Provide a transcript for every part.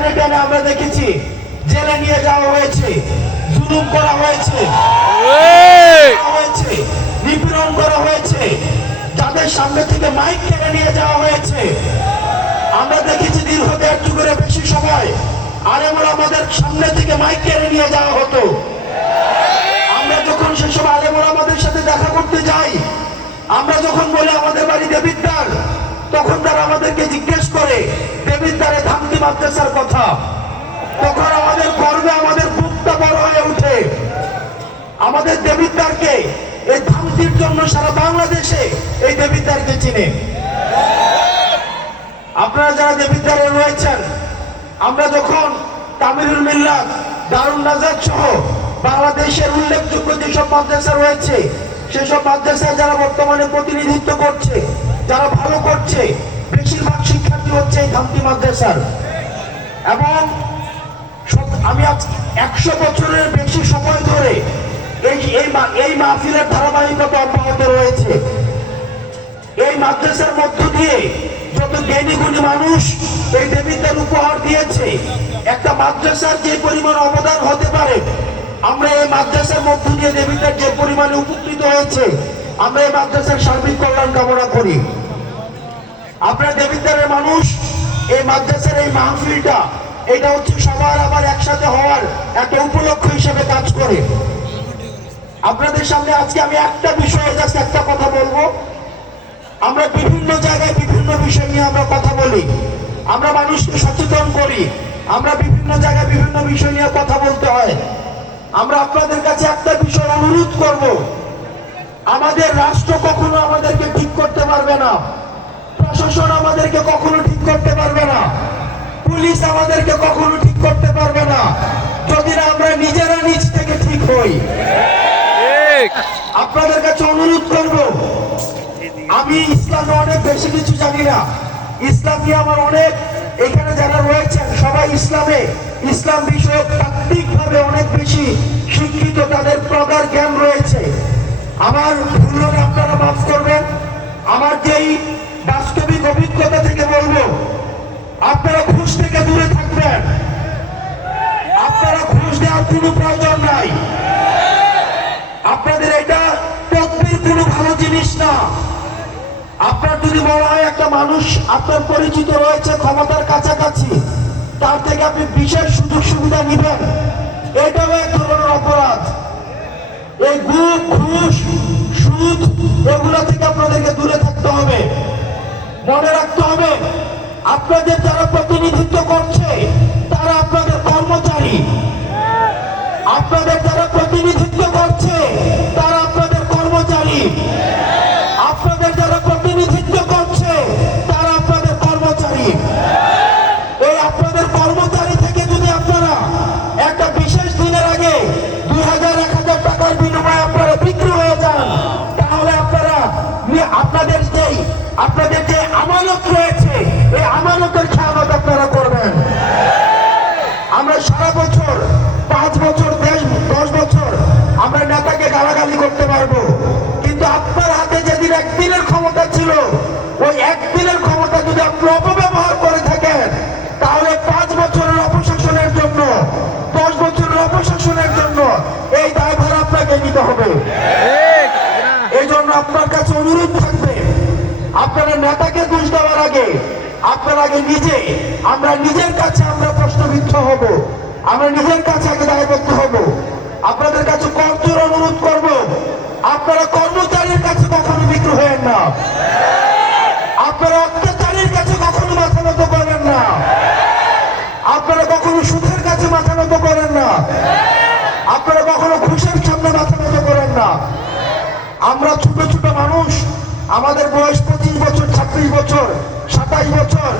টেনে টেনে আমরা দেখেছি? জেলে নিয়ে যাওয়া হয়েছে জুলুম করা হয়েছে হয়েছে নিপীড়ন করা হয়েছে যাদের সামনে থেকে মাইক কেড়ে নিয়ে যাওয়া হয়েছে। আমরা দেখেছি দীর্ঘ দেড় যুগের বেশি সময় আলেমরা আমাদের সামনে থেকে মাইক কেড়ে নিয়ে যাওয়া হতো। আমরা যখন সেসব আলেমরা আমাদের সাথে দেখা করতে যাই আমরা যখন বলি আমাদের মাদ্রাসার কথা। তখন আমাদের গর্বে আমাদের বুকটা বড় হয়ে ওঠে। আমাদের দেবিদ্বারকে এই ধামতির জন্য সারা বাংলাদেশে এই দেবিদ্বারকে চিনে। আপনারা যারা দেবিদ্বারে রয়েছেন, আমরা যখন তামিরুল মিল্লাত, দারুণ নাজাদ সহ বাংলাদেশের উল্লেখযোগ্য যেসব মাদ্রাসা রয়েছে, সেসব মাদ্রাসায় যারা বর্তমানে প্রতিনিধিত্ব করছে, যারা ভালো করছে, বেশিরভাগ শিক্ষার্থী হচ্ছে এই ধামতি মাদ্রাসার। এবং আমি আজ একশো বছরের বেশি সময় ধরে এই মাহফিলের ধারাবাহিকতা অব্যাহত রয়েছে। এই মাদ্রাসার মধ্য দিয়ে যত জ্ঞানী গুণী মানুষ এই দেবীদের উপহার দিয়েছে, একটা মাদ্রাসার যে পরিমাণ অবদান হতে পারে, আমরা এই মাদ্রাসার মধ্য দিয়ে দেবীদের যে পরিমাণে উপকৃত হয়েছে, আমরা এই মাদ্রাসার সার্বিক কল্যাণ কামনা করি। আপনার দেবিদ্বারের মানুষ এই মাদ্রাসার এই মাহফিলটা, এটা হচ্ছে সবার আবার একসাথে হওয়ার একটা উপলক্ষ হিসেবে কাজ করে। আপনাদের সামনে আজকে আমি একটা বিষয়ে জাস্ট একটা কথা বলব। আমরা বিভিন্ন জায়গায় বিভিন্ন বিষয় নিয়ে আমরা কথা বলি। আমরা মানুষকে সচেতন করি। আমরা বিভিন্ন জায়গায় বিভিন্ন বিষয় নিয়ে কথা বলতে হয়। আমরা আপনাদের কাছে একটা বিষয় অনুরোধ করব। আমাদের রাষ্ট্র কখনো আমাদেরকে ঠিক করতে পারবে না। প্রশাসন আমাদেরকে কখনো ঠিক করতে পারবে না। পুলিশ আমাদেরকে কখনো ঠিক করতে পারবে না। যদি না আমরা নিজেরা নিজ থেকে ঠিক হই। আপনাদের কাছে অনুরোধ করব আমি ইসলামে অনেক বেশি কিছু জানি না। ইসলাম নিয়ে আমার অনেক এখানে যারা রয়েছেন সবাই ইসলামে। ইসলাম বিষয়ক তাত্ত্বিক ভাবে অনেক বেশি শিক্ষিত তাদের প্রগাঢ় জ্ঞান রয়েছে। আমার ভুল আপনারা মাফ করবেন। আমার যেই বাস্তবিক অভিজ্ঞতা থেকে বলব, আপনারা ঘুষ থেকে দূরে থাকবেন। আপনারা ঘুষ দেওয়ার কোনো প্রয়োজন নাই। আপনাদের এটা তদ্বির কোনো ভালো জিনিস না। আপনার যদি বলা হয় একটা মানুষ আপনার পরিচিত রয়েছে ক্ষমতার কাছাকাছি, তার থেকে আপনি বিশেষ সুযোগ সুবিধা নেবেন। এটাও এক ধরনের অপরাধ। এই গুপ ঘুষ, সুদ আপনাদের যারা প্রতিনিধিত্ব করছে, তারা আপনাদের কর্মচারী। আপনাদের যারা প্রতিনিধিত্ব করছে, তারা আপনাদের কর্মচারী। আপনাদের যারা প্রতিনিধিত্ব করছে, তারা আপনাদের কর্মচারী। এই আপনাদের কর্মচারী থেকে যদি আপনারা একটা বিশেষ দিনের আগে দুই হাজার, এক হাজার টাকার বিনিময়ে আপনারা বিক্রি হয়ে যান, তাহলে আপনারা আপনাদের যেই আপনাদের যে আমানত রয়েছে এই আমানতের খেয়ালত আপনারা করবেন। আমরা সারা বছর পাঁচ বছর দেশ দশ বছর আমরা নেতাকে গালাগালি করতে পারব। কিন্তু আপনার হাতে যেদিন একদিনের ক্ষমতা ছিল ওই একদিনের ক্ষমতা যদি আপনি অপব্যবহার করে থাকেন তাহলে পাঁচ বছরের অপশাসনের জন্য দশ বছরের অপশাসনের জন্য এই দায়ভার আপনাকে নিতে হবে। এই জন্য আপনার কাছে অনুরোধ থাকবে আপনারা নেতাকে দোষ দেওয়ার আগে আপনার আগে নিজে, আমরা নিজের কাছে আমরা প্রশ্নবিদ্ধ হব। আমরা নিজের কাছে আগে দায়বদ্ধ হব। আপনাদের কাছে করজোর অনুরোধ করব। আপনারা কর্মচারীর কাছে কখনো বিক্রি হয়েন না। আপনারা অত্যাচারীর কাছে কখনো মাথা নত করেন না। আপনারা কখনো সুখের কাছে মাথা নত করেন না। আপনারা কখনো ঘুষের সামনে মাথা নত করেন না। আমরা ছোট ছোট মানুষ, আমাদের বয়স বছর, ছাব্বিশ বছর, সাতাইশ বছর,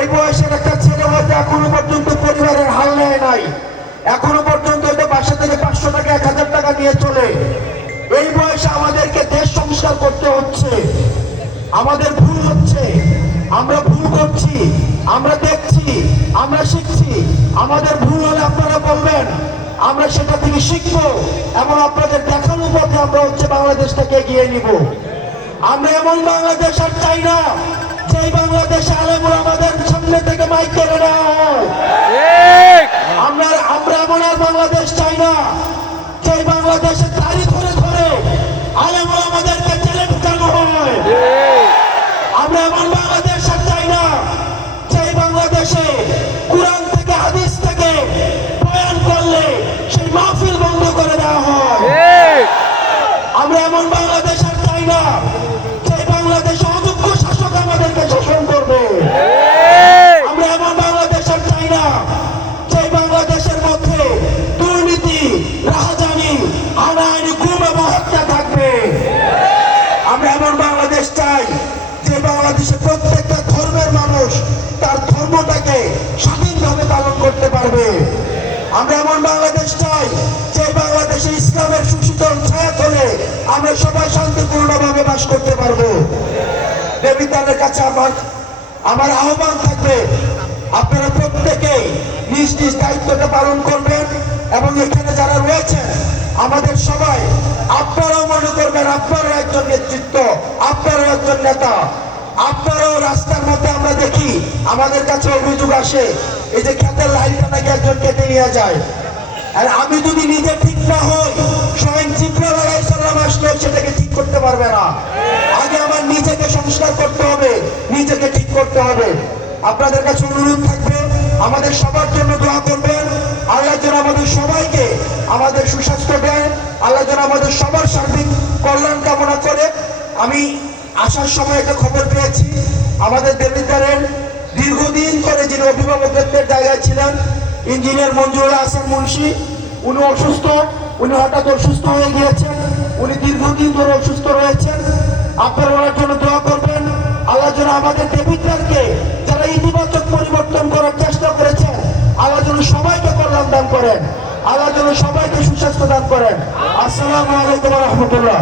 এই বয়সের একটা ছেলে হয়তো এখনও পর্যন্ত পরিবারের হাল নেয় নাই। এখনও পর্যন্ত হয়তো বাসা থেকে পাঁচশো টাকা এক হাজার টাকা নিয়ে চলে। এই বয়সে আমাদেরকে দেশ সংস্কার করতে হচ্ছে। আমাদের ভুল হচ্ছে। আমরা ভুল করছি। আমরা দেখছি। আমরা শিখছি। আমাদের ভুল হলে আপনারা বলবেন, আমরা সেটা থেকে শিখব এবং আপনাদের দেখানো পথে আমরা হচ্ছে বাংলাদেশটাকে এগিয়ে নিব। আমরা এমন বাংলাদেশ আর চাই না যে বাংলাদেশ আলেমুল আমাদের সামনে থেকে মাইক করে না আমরা আমরা এমন আর বাংলাদেশ চাই না যে বাংলাদেশে তারিখ ধরে ধরে আলেম বাংলাদেশ চাই যে বাংলাদেশে ইসলামের সুশীতল ছায়া তোলে, আমরা সবাই শান্তিপূর্ণভাবে বাস করতে পারব। দেবিদ্বারের কাছে আমার আমার আহ্বান থাকবে, আপনারা প্রত্যেকেই নিজ নিজ দায়িত্বটা পালন করবেন এবং এখানে যারা রয়েছেন, আমাদের সবাই, আপনারাও মনে করবেন আপনারাও একজন নেতৃত্ব, আপনারাও একজন নেতা, আপনারাও রাস্তার মধ্যে আমরা দেখি, আমাদের কাছে অভিযোগ আসে, এই যে খেতের লাইনটা নাকি একজন কেটে নিয়ে যায়। আর আমি যদি নিজে ঠিক না হই, স্বয়ং জিব্রাইল আলাইহিস সালাম আসলে সেটাকে ঠিক করতে পারবে না। আগে আমার নিজেকে সংস্কার করতে হবে, নিজেকে ঠিক করতে হবে। আপনাদের কাছে অনুরোধ থাকবে, আমাদের সবার জন্য দোয়া করবেন। আল্লাহ যেন আমাদের সবাইকে আমাদের সুস্বাস্থ্য দেয় আল্লাহ যেন আমাদের সবার সার্বিক কল্যাণ কামনা করে। আমি আসার সময় একটা খবর পেয়েছি। আমাদের দেবিদ্বারের দীর্ঘদিন করে যিনি অভিভাবকত্বের জায়গায় ছিলেন ইঞ্জিনিয়ার মঞ্জুরুল হাসান মুন্সি, উনি অসুস্থ, উনি হঠাৎ অসুস্থ হয়ে গিয়েছেন, উনি দীর্ঘদিন ধরে অসুস্থ রয়েছেন। আপনারা ওনার জন্য দোয়া করবেন। আল্লাহ যেন আমাদের দেবিদ্বারকে যারা ইতিবাচক পরিবর্তন করার চেষ্টা করেছেন, আল্লাহ যেন সবাইকে কল্যাণ দান করেন। আল্লাহ যেন সবাইকে সুস্বাস্থ্য দান করেন। আসসালামু আলাইকুম রহমতুল্লাহ।